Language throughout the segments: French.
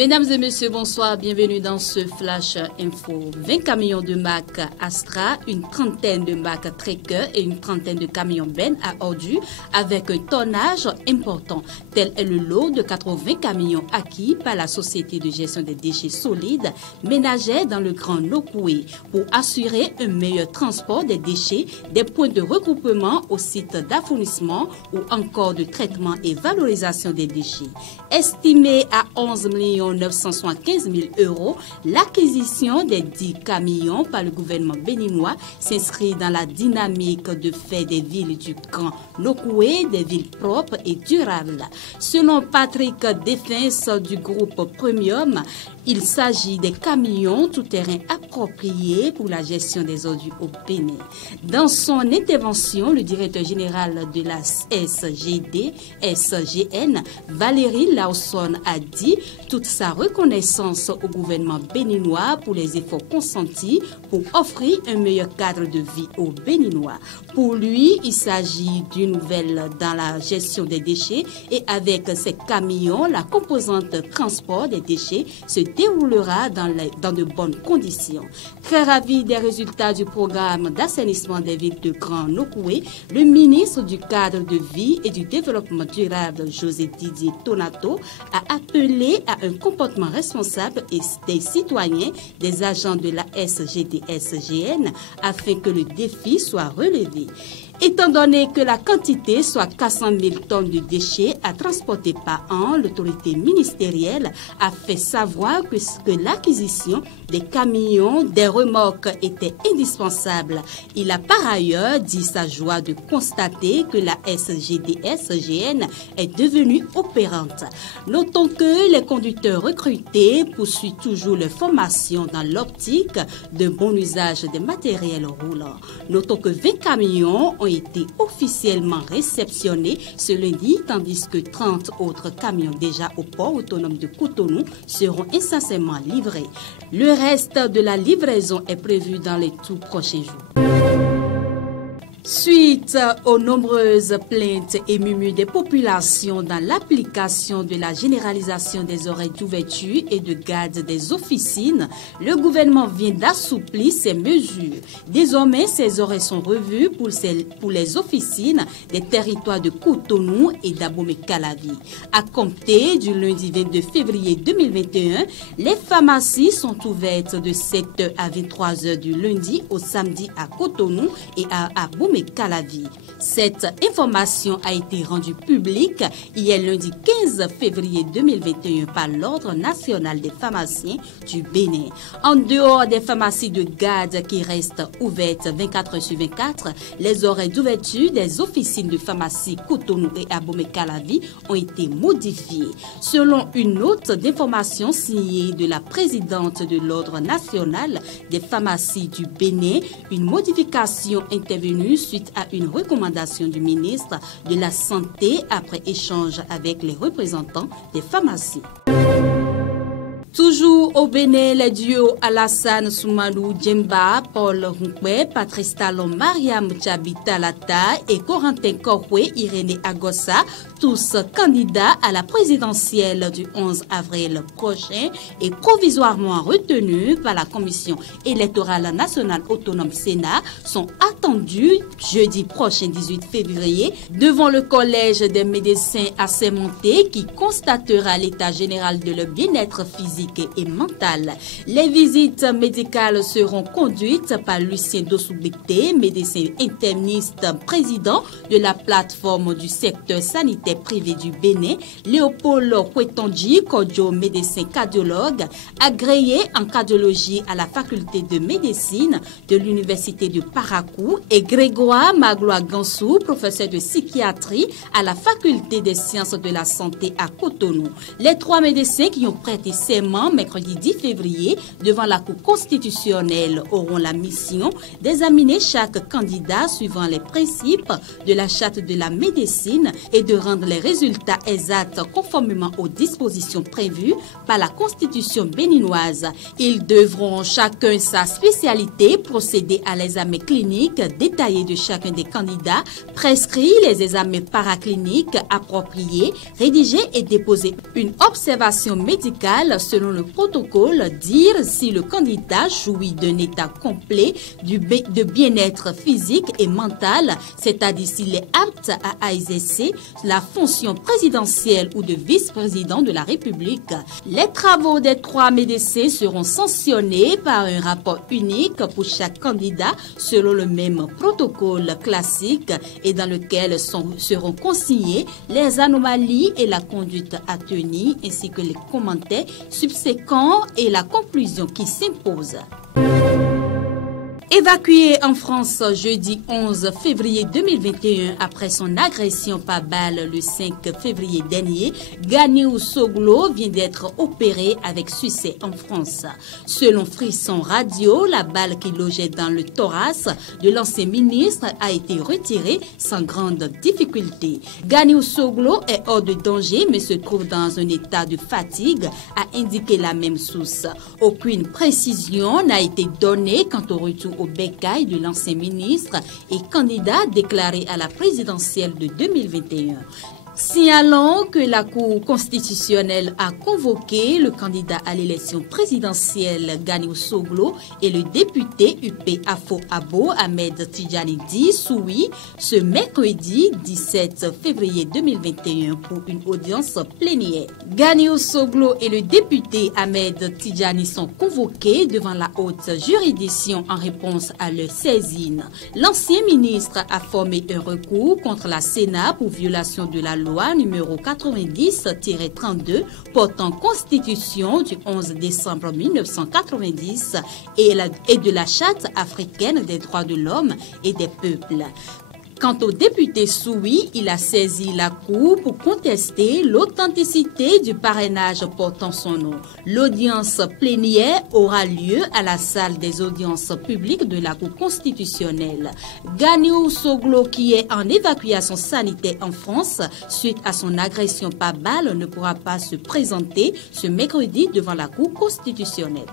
Mesdames et messieurs, bonsoir, bienvenue dans ce Flash Info. 20 camions de marque Astra, une trentaine de marque Trekker et une trentaine de camions Ben à ordures avec un tonnage important. Tel est le lot de 80 camions acquis par la Société de gestion des déchets solides ménagers dans le Grand Nokoué pour assurer un meilleur transport des déchets des points de regroupement au site d'affournissement ou encore de traitement et valorisation des déchets. Estimé à 11 975 000 €, l'acquisition des 10 camions par le gouvernement béninois s'inscrit dans la dynamique de fait des villes du Grand Nokoué, des villes propres et durables. Selon Patrick Defense du groupe Premium, il s'agit des camions tout-terrain appropriés pour la gestion des ordures au Bénin. Dans son intervention, le directeur général de la SGN, Valérie Lawson, a dit toute sa reconnaissance au gouvernement béninois pour les efforts consentis pour offrir un meilleur cadre de vie aux Béninois. Pour lui, il s'agit d'une nouvelle dans la gestion des déchets et avec ces camions, la composante transport des déchets se déroulera dans de bonnes conditions. Très ravi des résultats du programme d'assainissement des villes de Grand Nokoué, le ministre du cadre de vie et du développement durable, José Didier Tonato, a appelé à un comportement responsable des citoyens, des agents de la SGN, afin que le défi soit relevé. Étant donné que la quantité soit 400 000 tonnes de déchets à transporter par an, l'autorité ministérielle a fait savoir que l'acquisition des camions, des remorques était indispensable. Il a par ailleurs dit sa joie de constater que la SGN est devenue opérante. Notons que les conducteurs recrutés poursuivent toujours leur formation dans l'optique d'un bon usage des matériels roulants. Notons que 20 camions ont été officiellement réceptionnés ce lundi, tandis que 30 autres camions déjà au port autonome de Cotonou seront incessamment livrés. Le reste de la livraison est prévu dans les tout prochains jours. Suite aux nombreuses plaintes et murmures des populations dans l'application de la généralisation des horaires d'ouverture et de garde des officines, le gouvernement vient d'assouplir ces mesures. Désormais, ces horaires sont revus pour les officines des territoires de Cotonou et d'Abomey-Calavi. À compter du lundi 22 février 2021, les pharmacies sont ouvertes de 7h à 23h du lundi au samedi à Cotonou et à Abomey-Calavi. Cette information a été rendue publique hier lundi 15 février 2021 par l'Ordre national des pharmaciens du Bénin. En dehors des pharmacies de garde qui restent ouvertes 24 heures sur 24, les horaires d'ouverture des officines de pharmacie Cotonou et Abomey-Calavi ont été modifiés. Selon une note d'information signée de la présidente de l'Ordre national des pharmacies du Bénin, une modification intervenue suite à une recommandation du ministre de la Santé après échange avec les représentants des pharmacies. Toujours au Bénin, les duos Alassane Soumalou Djemba, Paul Runkwe, Patrice Talon, Mariam Tchabitalata et Corentin Korwe, Irénée Agossa, tous candidats à la présidentielle du 11 avril prochain et provisoirement retenus par la Commission électorale nationale autonome Sénat, sont attendus jeudi prochain 18 février devant le Collège des médecins assermentés qui constatera l'état général de leur bien-être physique et mentale. Les visites médicales seront conduites par Lucien Dosoubekte, médecin interniste président de la plateforme du secteur sanitaire privé du Bénin, Léopold Kwetonji Kodjo, médecin cardiologue, agréé en cardiologie à la faculté de médecine de l'université de Parakou, et Grégoire Magloire Gansou, professeur de psychiatrie à la faculté des sciences de la santé à Cotonou. Les trois médecins qui ont prêté serment jugement mercredi 10 février devant la Cour constitutionnelle auront la mission d'examiner chaque candidat suivant les principes de la Charte de la médecine et de rendre les résultats exacts conformément aux dispositions prévues par la Constitution béninoise. Ils devront chacun sa spécialité procéder à l'examen clinique détaillé de chacun des candidats, prescrire les examens paracliniques appropriés, rédiger et déposer une observation médicale selon le protocole, dire si le candidat jouit d'un état complet de bien-être physique et mental, c'est-à-dire s'il est apte à exercer la fonction présidentielle ou de vice-président de la République. Les travaux des 3 médecins seront sanctionnés par un rapport unique pour chaque candidat selon le même protocole classique et dans lequel seront consignés les anomalies et la conduite à tenir ainsi que les commentaires subséquents et la conclusion qui s'impose. Évacué en France jeudi 11 février 2021 après son agression par balle le 5 février dernier, Ganiou Soglo vient d'être opéré avec succès en France. Selon Frisson Radio, la balle qui logeait dans le thorax de l'ancien ministre a été retirée sans grande difficulté. Ganiou Soglo est hors de danger mais se trouve dans un état de fatigue, a indiqué la même source. Aucune précision n'a été donnée quant au retour au bécail de l'ancien ministre et candidat déclaré à la présidentielle de 2021. Signalons que la Cour constitutionnelle a convoqué le candidat à l'élection présidentielle Ganiou Soglo et le député UP Afo Abo Ahmed Tidjani Di Soui ce mercredi 17 février 2021 pour une audience plénière. Ganiou Soglo et le député Ahmed Tidjani sont convoqués devant la haute juridiction en réponse à leur saisine. L'ancien ministre a formé un recours contre la Sénat pour violation de la loi numéro 90-32 portant constitution du 11 décembre 1990 et de la Charte africaine des droits de l'homme et des peuples. Quant au député Soui, il a saisi la Cour pour contester l'authenticité du parrainage portant son nom. L'audience plénière aura lieu à la salle des audiences publiques de la Cour constitutionnelle. Ganiou Soglo, qui est en évacuation sanitaire en France suite à son agression par balle, ne pourra pas se présenter ce mercredi devant la Cour constitutionnelle.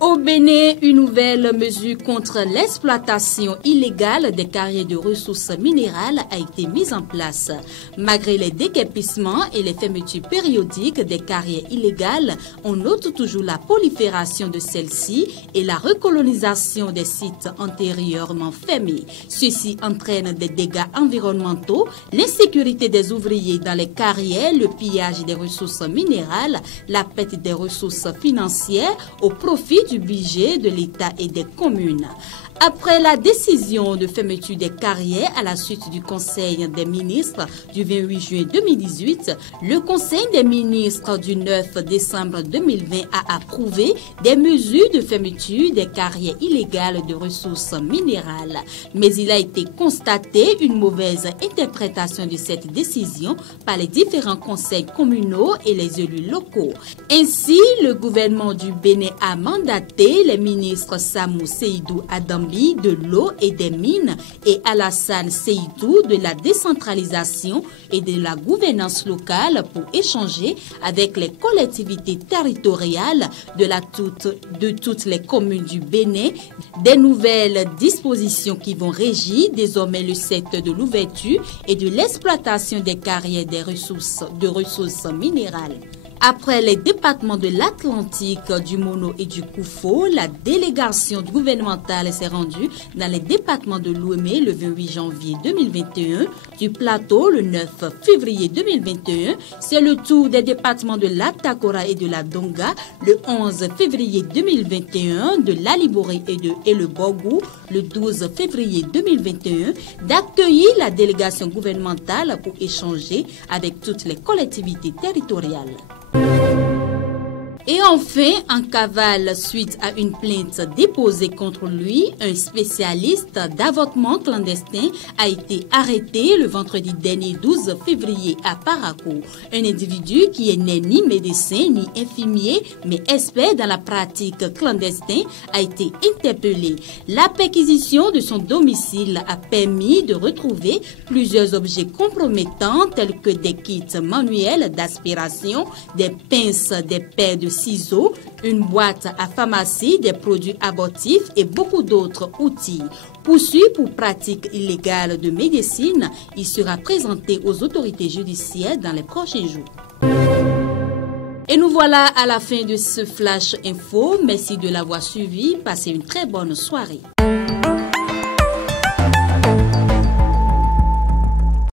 Au Bénin, une nouvelle mesure contre l'exploitation illégale des carrières de ressources minérales a été mise en place. Malgré les déguerpissements et les fermetures périodiques des carrières illégales, on note toujours la prolifération de celles-ci et la recolonisation des sites antérieurement fermés. Ceci entraîne des dégâts environnementaux, l'insécurité des ouvriers dans les carrières, le pillage des ressources minérales, la perte des ressources financières au profit du budget de l'État et des communes. Après la décision de fermeture des carrières à la suite du Conseil des ministres du 28 juin 2018, le Conseil des ministres du 9 décembre 2020 a approuvé des mesures de fermeture des carrières illégales de ressources minérales. Mais il a été constaté une mauvaise interprétation de cette décision par les différents conseils communaux et les élus locaux. Ainsi, le gouvernement du Bénin a mandaté les ministres Samou Seydou Adambi de l'eau et des mines et Alassane Seydou de la décentralisation et de la gouvernance locale pour échanger avec les collectivités territoriales de toutes les communes du Bénin des nouvelles dispositions qui vont régir désormais le secteur de l'ouverture et de l'exploitation des carrières de ressources minérales. Après les départements de l'Atlantique, du Mono et du Koufo, la délégation gouvernementale s'est rendue dans les départements de l'Ouémé le 28 janvier 2021, du Plateau le 9 février 2021. C'est le tour des départements de l'Atakora et de la Donga le 11 février 2021, de l'Aliboré et le Bogou le 12 février 2021, d'accueillir la délégation gouvernementale pour échanger avec toutes les collectivités territoriales. Et enfin, en cavale, suite à une plainte déposée contre lui, un spécialiste d'avortement clandestin a été arrêté le vendredi dernier 12 février à Parakou. Un individu qui est né ni médecin ni infirmier, mais expert dans la pratique clandestine, a été interpellé. La perquisition de son domicile a permis de retrouver plusieurs objets compromettants tels que des kits manuels d'aspiration, des pinces, des paires de ciseaux, une boîte à pharmacie, des produits abortifs et beaucoup d'autres outils. Poursuivi pour pratique illégale de médecine, il sera présenté aux autorités judiciaires dans les prochains jours. Et nous voilà à la fin de ce Flash Info. Merci de l'avoir suivi. Passez une très bonne soirée.